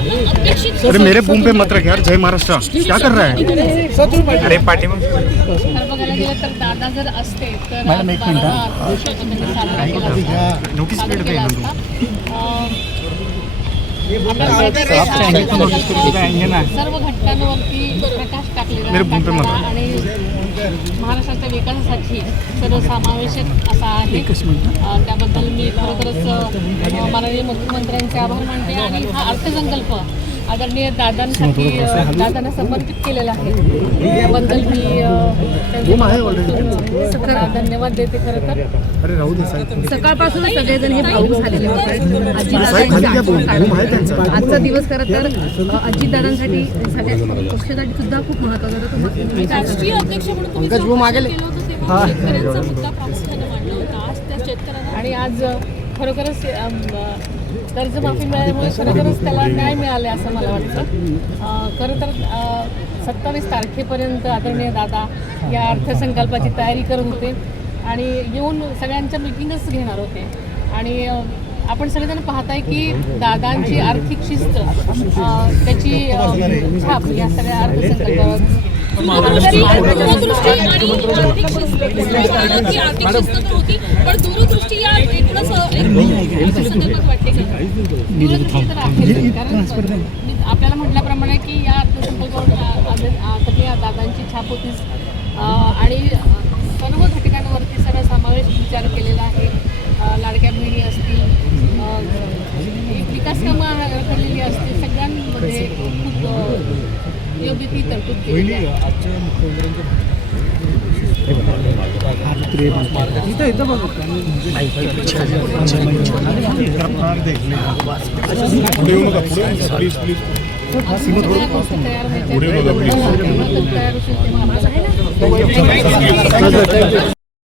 अरे मेरे बूम पे मत रख यार। जय महाराष्ट्र क्या कर रहा है? अरे पार्टी में बघायला गेलं तर दादा जर असते तर मॅडम, एक मिनिट, नोटीस पिरियड पे सर्व घटकांवरती प्रकाश टाकलेला आणि महाराष्ट्राच्या विकासासाठी सर्वसमावेशक असा आहे। त्याबद्दल मी खरोखरच माननीय मुख्यमंत्र्यांचे आभार मानते आणि हा अर्थसंकल्प आदरणीय दादांसाठी दादांना समर्पित केलेला आहे। त्याबद्दल मी धन्यवाद देते। खरं तर सकाळपासून सगळेजण हे भाऊक झालेले होते। आजचा दिवस खरं तर अजितदादांसाठी सगळ्या पक्षासाठी सुद्धा खूप महत्त्वाचा होता। राष्ट्रीय अध्यक्ष म्हणून तुम्ही शेतकऱ्यांचा मुद्दा प्रामुख्याने मांडला होता। आज त्या शेतकऱ्यांना आणि आज खरोखरच कर्जमाफी मिळाल्यामुळे खरोखरच त्याला न्याय मिळाले असं मला वाटतं। खरं तर 27 तारखेपर्यंत आदरणीय दादा या अर्थसंकल्पाची तयारी करत होते आणि येऊन सगळ्यांच्या मीटिंगच घेणार होते आणि आपण सगळेजण पाहताय की दादांची आर्थिक शिस्त त्याची छाप या सगळ्या अर्थसंकल्पावर दूरदृष्टी पण दूरदृष्टी या एकूणच वाटते कारण आपल्याला म्हटल्याप्रमाणे की या अर्थसंकल्पावर दादांची छाप होतीच आणि सर्व घटकांवरती सर्वसमावेश विचार केलेला आहे। लाडक्या बहिणी असतील, विकास कामं केलेली असतील, सगळ्यांमध्ये खूप योग्य ती तरतूद केलेली आहे। तयार होतील